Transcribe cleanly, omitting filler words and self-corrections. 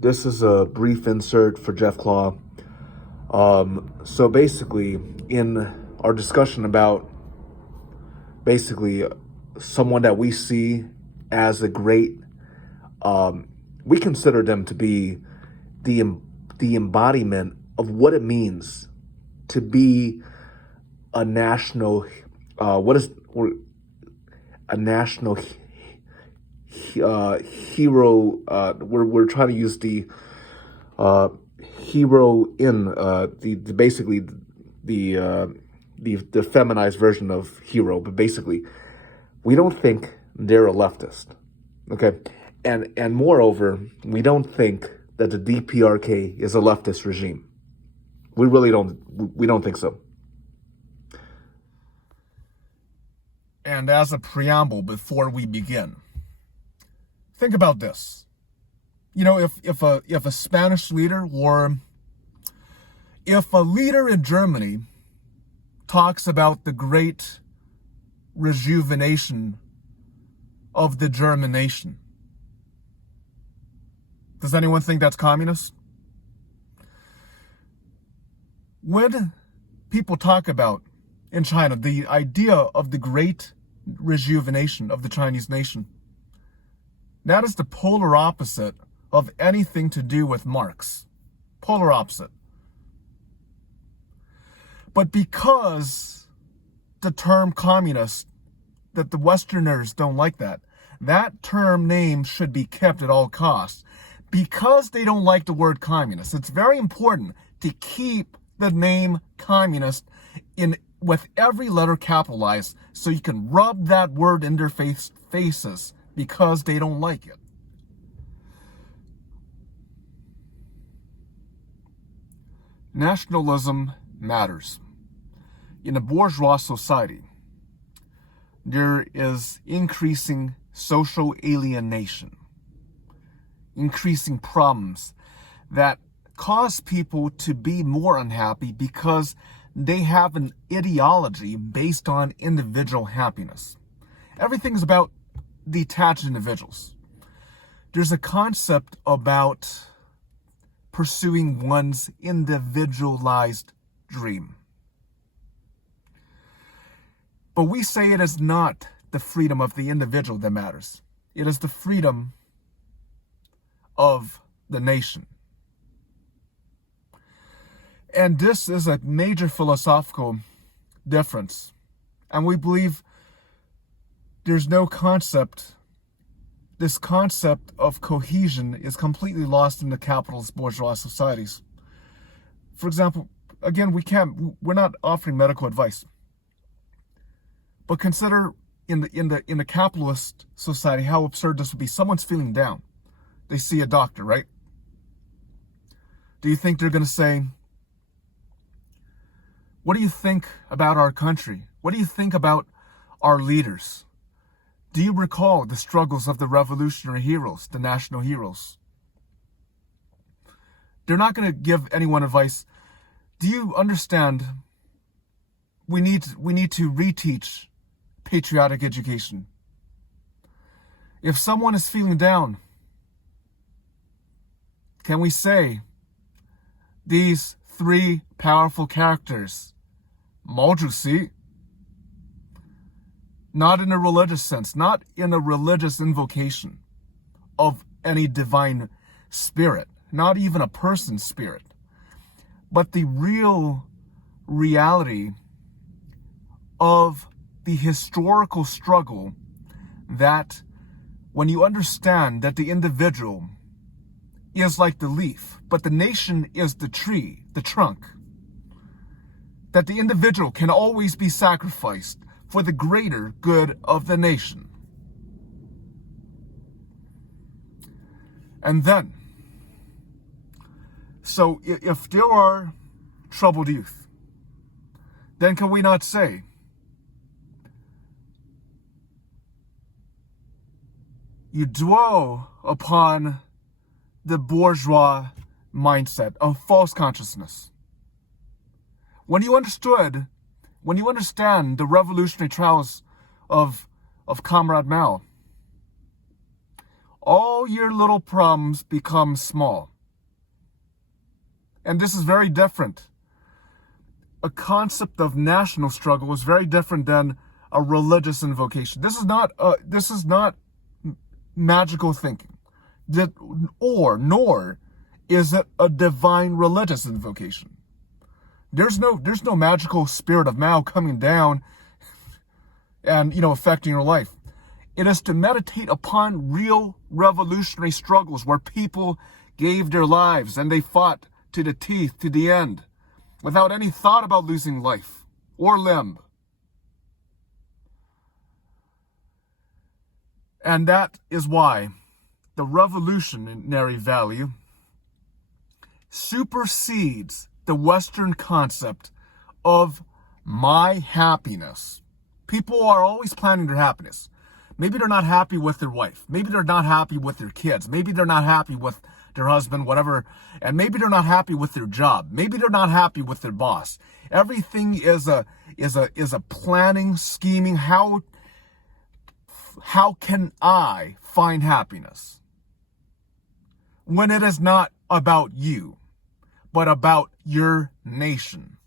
This is a brief insert for Jeff Claw. So basically, in our discussion about basically someone that we see as a great, we consider them to be the the embodiment of what it means to be a national, a national hero. We're trying to use the hero in the basically the feminized version of hero, but basically we don't think they're a leftist, okay? And moreover, we don't think that the DPRK is a leftist regime. We really don't. We don't think so. And as a preamble before we begin, think about this. You know, if a Spanish leader or if a leader in Germany talks about the Great Rejuvenation of the German nation, does anyone think that's communist? When people talk about in China the idea of the Great Rejuvenation of the Chinese nation, that is the polar opposite of anything to do with Marx. Polar opposite. But because the term communist, that the Westerners don't like that term name should be kept at all costs. Because they don't like the word communist, it's very important to keep the name communist in with every letter capitalized so you can rub that word in their faces because they don't like it. Nationalism matters. In a bourgeois society, there is increasing social alienation, increasing problems that cause people to be more unhappy because they have an ideology based on individual happiness. Everything's about detached individuals. There's a concept about pursuing one's individualized dream. But we say it is not the freedom of the individual that matters. It is the freedom of the nation. And this is a major philosophical difference. And we believe there's no concept. This concept of cohesion is completely lost in the capitalist bourgeois societies. For example, again, we're not offering medical advice. But consider in the capitalist society how absurd this would be. Someone's feeling down. They see a doctor, right? Do you think they're going to say, what do you think about our country? What do you think about our leaders? Do you recall the struggles of the revolutionary heroes, the national heroes? They're not going to give anyone advice. Do you understand we need to reteach patriotic education? If someone is feeling down, can we say these three powerful characters, Mao Zedong, not in a religious sense, not in a religious invocation of any divine spirit, not even a person's spirit, but the real reality of the historical struggle that when you understand that the individual is like the leaf, but the nation is the tree, the trunk, that the individual can always be sacrificed for the greater good of the nation. And then, so if there are troubled youth, then can we not say, you dwell upon the bourgeois mindset of false consciousness? When you understand the revolutionary trials of Comrade Mao, all your little problems become small. And this is very different. A concept of national struggle is very different than a religious invocation. This is not magical thinking. Nor is it a divine religious invocation. There's no magical spirit of Mao coming down and, affecting your life. It is to meditate upon real revolutionary struggles where people gave their lives and they fought to the teeth, to the end, without any thought about losing life or limb. And that is why the revolutionary value supersedes the Western concept of my happiness. People are always planning their happiness. Maybe they're not happy with their wife. Maybe they're not happy with their kids. Maybe they're not happy with their husband, whatever. And maybe they're not happy with their job. Maybe they're not happy with their boss. Everything is a planning, scheming. How can I find happiness? When it is not about you, but about your nation.